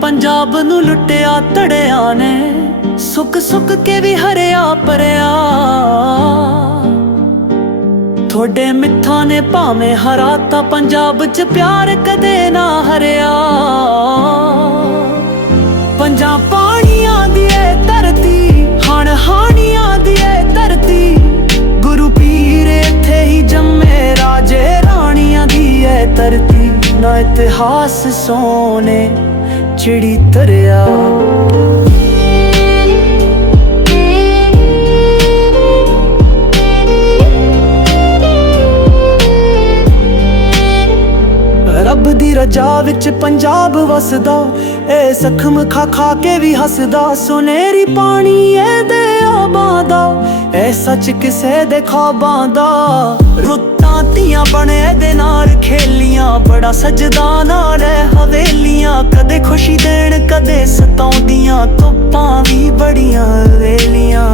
ਪੰਜਾਬ ਨੂੰ ਲੁੱਟਿਆ, ਤੜਿਆ ਨੇ। ਸੁੱਕ ਸੁੱਕ ਕੇ ਵੀ ਹਰਿਆ ਪਰਿਆ ਤੁਹਾਡੇ ਮਿੱਥਾਂ ਨੇ ਭਾਵੇਂ ਹਰਾਤਾ, ਪੰਜਾਬ 'ਚ ਪਿਆਰ ਕਦੇ ਨਾ ਹਰਿਆ। ਇਤਿਹਾਸ ਸੋਨੇ ਚਿੜੀ ਤਰਿਆ। ਰੱਬ ਦੀ ਰਜਾ ਵਿੱਚ ਪੰਜਾਬ ਵਸਦਾ, ਏ ਸਖਮ ਖਾ ਖਾ ਕੇ ਵੀ ਹੱਸਦਾ। ਸੁਨਹਿਰੀ ਪਾਣੀ ਇਹਦੇ ਆਬਾਂ ਦਾ ਐ ਸੱਚ ਕਿਸੇ ਦੇ ਖਾਬਾਂ ਦਾ। ਰੁੱਤ ਤੀਆਂ ਬਣੇ ਦੇ ਨਾਲ, ਖੇਲੀਆਂ ਬੜਾ ਸਜਦਾ ਨਾਲ ਐ ਹਵੇਲੀਆਂ ਕਦੇ ਖੁਸ਼ੀ ਦੇਣ, ਕਦੇ ਸਤਾਉਂਦੀਆਂ, ਧੁੱਪਾਂ ਵੀ ਬੜੀਆਂ ਵੇਲੀਆਂ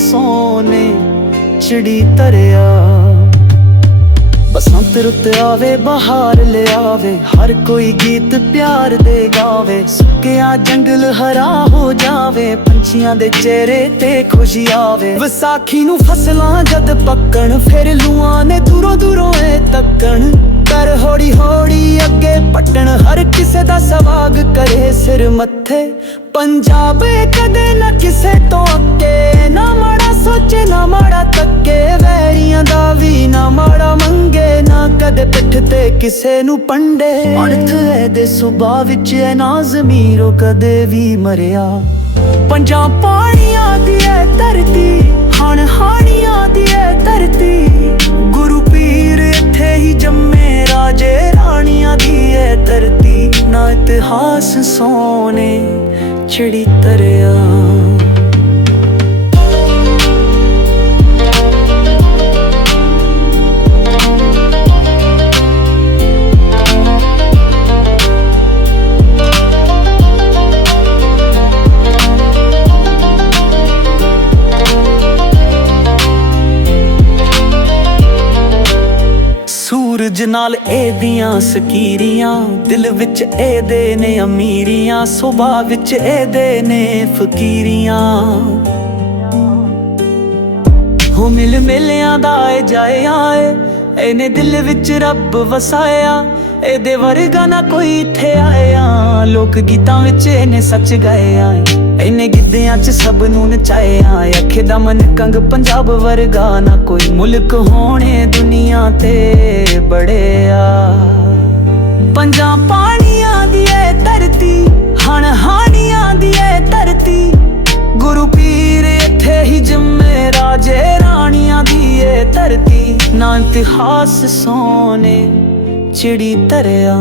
ਸੋਨੇ ਚਿੜੀ ਤਰਿਆ ਬਸੰਤ ਰੁੱਤ ਆਵੇ, ਬਹਾਰ ਲਿਆਵੇ, ਹਰ ਕੋਈ ਗੀਤ ਪਿਆਰ ਦੇ ਗਾਵੇ। ਸੁੱਕਿਆ ਜੰਗਲ ਹਰਾ ਹੋ ਜਾਵੇ, ਪੰਛੀਆਂ ਦੇ ਚਿਹਰੇ ਤੇ ਖੁਸ਼ੀ ਆਵੇ। ਵਿਸਾਖੀ ਨੂੰ ਫਸਲਾਂ ਜਦ ਪੱਕਣ, ਫਿਰ ਲੂਆਂ ਨੇ ਦੂਰੋਂ ਦੂਰੋਂ ਏ ਤੱਕਣ। ਕਰ ਹੌਲੀ ਹੌਲੀ ਅੱਗੇ ਪਟਣ, ਹਰ ਕਿਸੇ ਦਾ ਸਵਾਗ ਕਰੇ ਸਿਰ ਮੱਥੇ। ਪੰਜਾਬ ਕਦੇ ਨਾ ਕਿਸੇ ਤੋਂ ਅੱਕੇ ਤੇ ਕਿਸੇ ਨੂੰ ਪੰਡੇ। ਅਣਥ ਇਹਦੇ ਸੁਭਾਅ ਵਿੱਚ ਐ ਨਾ ਜ਼ਮੀਰੋ ਕਦੇ ਵੀ ਮਰਿਆ। ਪੰਜਾਬ ਪਾਣੀਆਂ ਦੀ ਐ ਧਰਤੀ, ਹਣ ਹਾਣੀਆਂ ਦੀ ਐ ਧਰਤੀ। ਗੁਰੂ ਪੀਰ ਇੱਥੇ ਹੀ ਜੰਮੇ, ਰਾਜੇ ਰਾਣੀਆਂ ਦੀ ਐ ਧਰਤੀ। ਨਾ ਇਤਿਹਾਸ ਸੋਨੇ ਚਿੜੀ ਤਰਿਆ ਸੂਰਜ ਨਾਲ ਇਹਦੀਆਂ ਸਕੀਰੀਆਂ, ਦਿਲ ਵਿੱਚ ਇਹਦੇ ਨੇ ਅਮੀਰੀਆਂ, ਸੁਭਾਅ ਵਿੱਚ ਇਹਦੇ ਨੇ ਫਕੀਰੀਆਂ। ਹੋ ਮਿਲ ਮਿਲਿਆਂ ਦਾ ਏ ਜਾਏ ਆਏ ਇਹਨੇ ਦਿਲ ਵਿੱਚ ਰੱਬ ਵਸਾਇਆ, ਇਹਦੇ ਵਰਗਾ ਨਾ ਕੋਈ ਇੱਥੇ ਆਇਆ। ਲੋਕ ਗੀਤਾਂ ਵਿੱਚ ਇਹਨੇ ਸੱਚ ਗਾਇਆ ਇਹਨੇ ਗਿੱਧਿਆਂ 'ਚ ਸਭ ਨੂੰ ਨਚਾਇਆ, ਅੱਖੇ ਦਾ ਮਨ ਕੰਗ ਪੰਜਾਬ ਵਰਗਾ, ਨਾ ਕੋਈ ਮੁਲਕ ਹੋਣੇ ਦੁਨੀਆ ਤੇ ਬੜਿਆ। ਪੰਜਾਬ ਪਾਣੀਆਂ ਦੀ ਏ ਧਰਤੀ ਹਣ ਹਾਣੀਆਂ ਦੀ ਐ ਧਰਤੀ, ਗੁਰੂ ਪੀਰ ਇੱਥੇ ਹੀ ਜੰਮੇ, ਰਾਜੇ ਰਾਣੀਆਂ ਦੀ ਏ ਧਰਤੀ, ਨਾ ਇਤਿਹਾਸ ਸੋਨੇ ਚਿੜੀ ਤਰਿਆ